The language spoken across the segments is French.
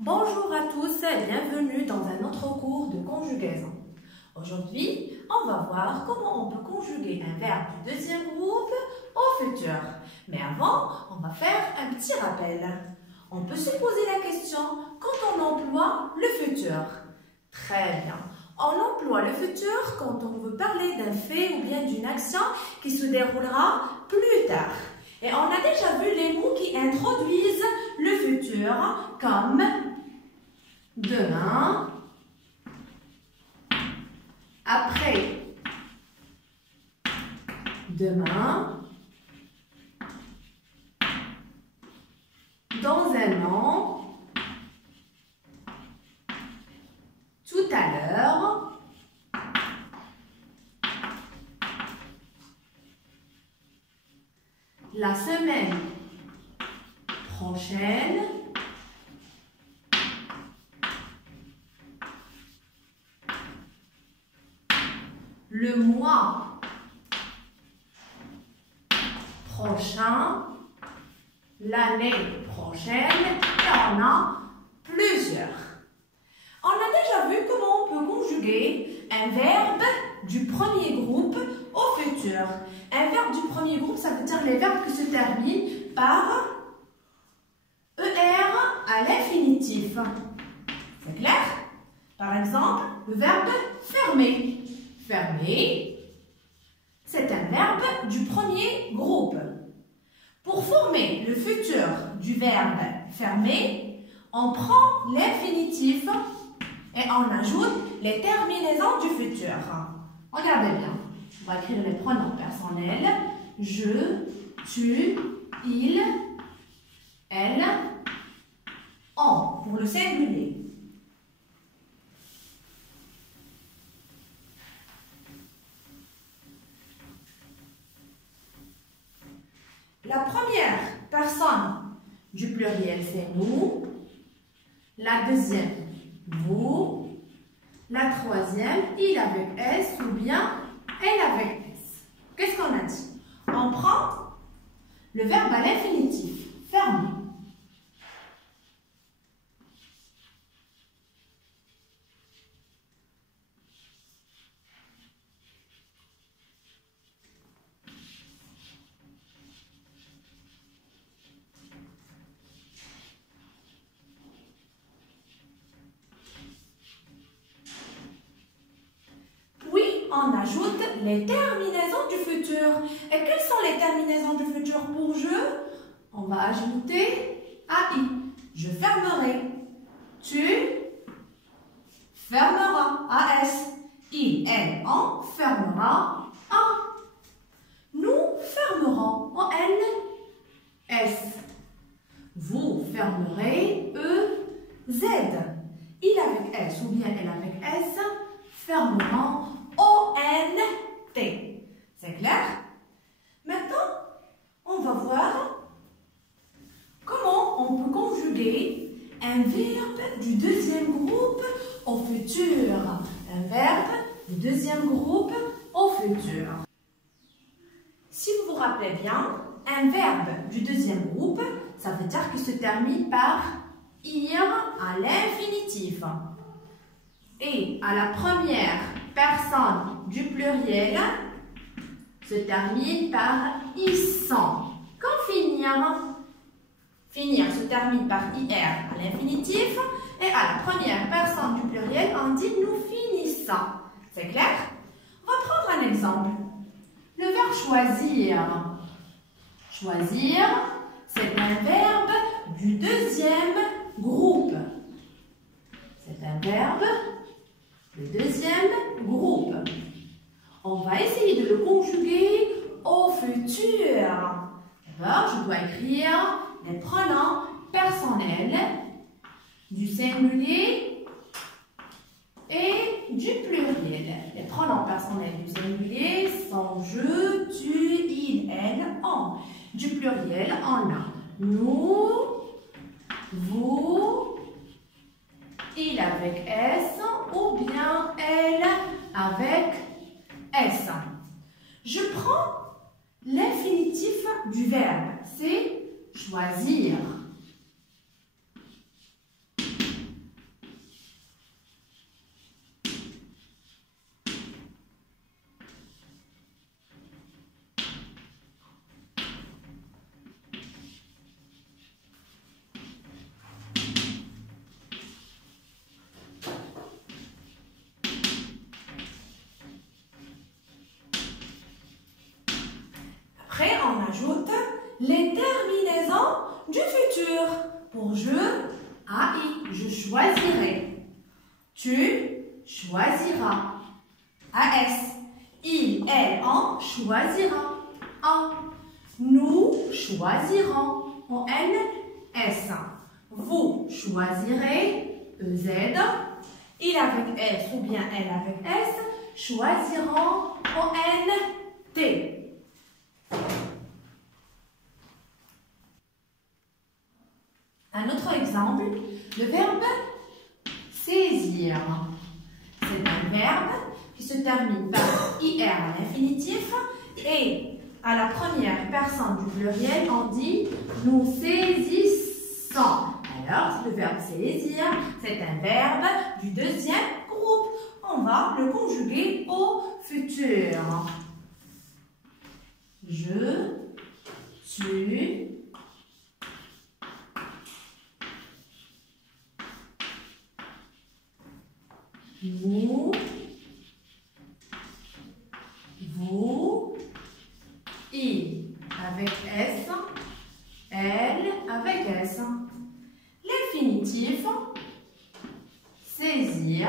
Bonjour à tous et bienvenue dans un autre cours de conjugaison. Aujourd'hui, on va voir comment on peut conjuguer un verbe du deuxième groupe au futur. Mais avant, on va faire un petit rappel. On peut se poser la question quand on emploie le futur. Très bien. On emploie le futur quand on veut parler d'un fait ou bien d'une action qui se déroulera plus tard. Et on a déjà vu les mots qui introduisent le futur comme demain, après demain, dans un an, tout à l'heure, la semaine prochaine, le mois prochain, l'année prochaine, et on a plusieurs. On a déjà vu comment on peut conjuguer un verbe du premier groupe au futur. Un verbe du premier groupe, ça veut dire les verbes qui se terminent par ER à l'infinitif. C'est clair? Par exemple, le verbe fermer. Fermer, c'est un verbe du premier groupe. Pour former le futur du verbe fermer, on prend l'infinitif et on ajoute les terminaisons du futur. Regardez bien. On va écrire les pronoms personnels. Je, tu, il, elle, on pour le singulier. La première personne du pluriel, c'est nous. La deuxième, vous. La troisième, il avec S ou bien elle avec S. Qu'est-ce qu'on a dit? On prend le verbe à l'infinitif, fermer. On ajoute les terminaisons du futur. Et quelles sont les terminaisons du futur pour je? On va ajouter AI. Je fermerai. Tu fermeras. AS. Il, elle, on fermera. A. Nous fermerons. En N. S. Vous fermerez. E. Z. Il avec S ou bien elle avec S fermeront. O-N-T. C'est clair? Maintenant, on va voir comment on peut conjuguer un verbe du deuxième groupe au futur. Un verbe du deuxième groupe au futur. Si vous vous rappelez bien, un verbe du deuxième groupe, ça veut dire qu'il se termine par IR à l'infinitif. Et à la première personne du pluriel se termine par ISAN. Quand finir se termine par IR à l'infinitif et à la première personne du pluriel, on dit nous finissons. C'est clair? On va prendre un exemple. Le verbe choisir. Choisir, c'est un verbe du deuxième groupe. C'est un verbe du deuxième groupe. On va essayer de le conjuguer au futur. D'abord, je dois écrire les pronoms personnels du singulier et du pluriel. Les pronoms personnels du singulier sont je, tu, il, elle, on. Du pluriel, on a nous, vous, il avec S ou bien elle avec S. Je prends l'infinitif du verbe, c'est choisir. les terminaisons du futur. Pour je, AI, je choisirai. Tu choisiras. AS, il, elle, on choisira. A. Nous choisirons. ON, S. Vous choisirez. EZ. Il avec S ou bien elle avec S choisiront. ONT. Un autre exemple, le verbe saisir. C'est un verbe qui se termine par IR à l'infinitif et à la première personne du pluriel, on dit nous saisissons. Alors, le verbe saisir, c'est un verbe du deuxième groupe. On va le conjuguer au futur. Je, tu, nous, vous, il avec S, elle avec S. L'infinitif, saisir,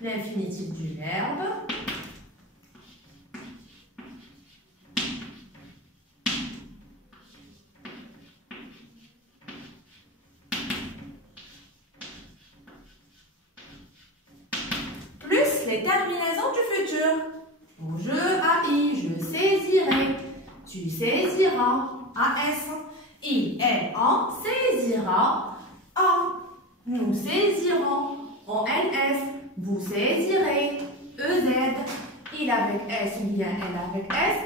l'infinitif du verbe, plus les terminaisons du futur. Pour je, AI, je saisirai, tu saisiras, AS, il, elle, on saisira, A, nous saisirons, ONS, vous saisirez, EZ, il avec S ou bien elle avec S,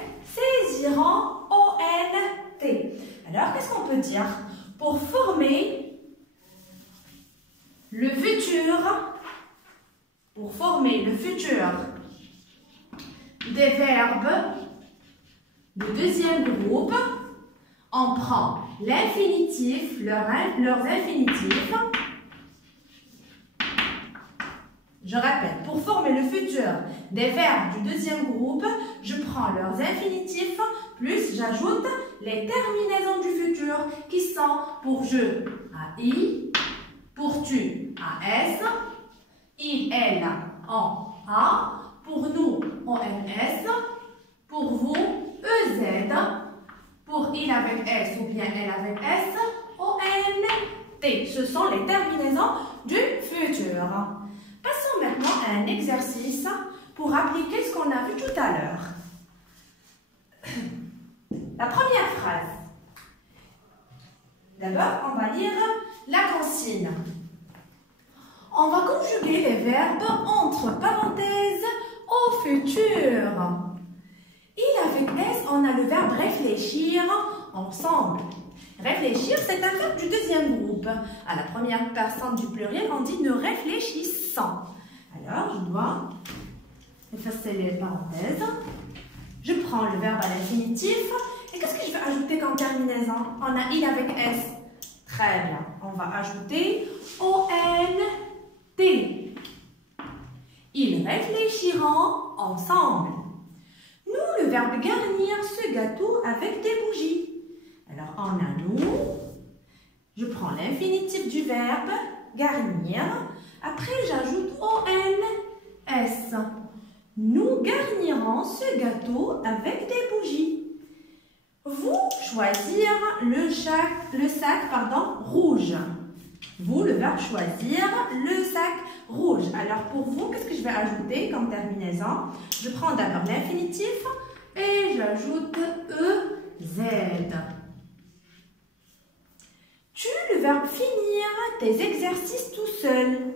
saisiront, ONT. Alors, qu'est-ce qu'on peut dire? Pour former le futur, des verbes de deuxième groupe, on prend l'infinitif, leurs infinitifs. Je répète, pour former le futur des verbes du deuxième groupe, je prends leurs infinitifs, plus j'ajoute les terminaisons du futur qui sont pour je, AI, pour tu, AS, il, elle, on, A, pour nous, ONS, pour vous, EZ, pour il avec S ou bien elle avec S, ONT. Ce sont les terminaisons du futur. Passons maintenant à un exercice pour appliquer ce qu'on a vu tout à l'heure. La première phrase. D'abord, on va lire la consigne. On va conjuguer les verbes entre parenthèses au futur. Il avec S, on a le verbe réfléchir ensemble. Réfléchir, c'est un verbe du deuxième groupe. À la première personne du pluriel, on dit ne réfléchissant. Alors, je dois effacer les parenthèses. Je prends le verbe à l'infinitif. Et qu'est-ce que je vais ajouter comme terminaison? On a il avec S. Très bien. On va ajouter ONT. Ils réfléchiront ensemble. Nous, le verbe garnir ce gâteau avec des bougies. Alors, on a nous. Je prends l'infinitif du verbe garnir. Après, j'ajoute ONS. Nous garnirons ce gâteau avec des bougies. Vous choisir le sac rouge. Vous, le verbe choisir, le sac rouge. Alors, pour vous, qu'est-ce que je vais ajouter comme terminaison? Je prends d'abord l'infinitif et j'ajoute EZ. Tu, le verbe finir tes exercices tout seul.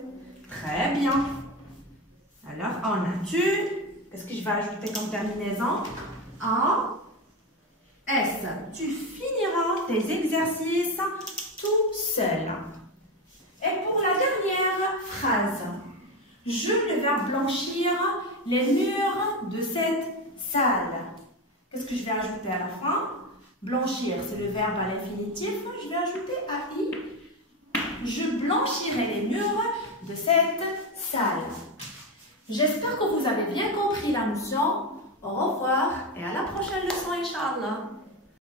Très bien. Alors, on a tu. Qu'est-ce que je vais ajouter comme terminaison? A, S. Tu finiras tes exercices tout seul. Et pour la dernière phrase, je, le verbe blanchir les murs de cette salle. Qu'est-ce que je vais ajouter à la fin? Blanchir, c'est le verbe à l'infinitif. Je vais ajouter AI. Je blanchirai les murs de cette salle. J'espère que vous avez bien compris la notion. Au revoir et à la prochaine leçon, Inch'Allah.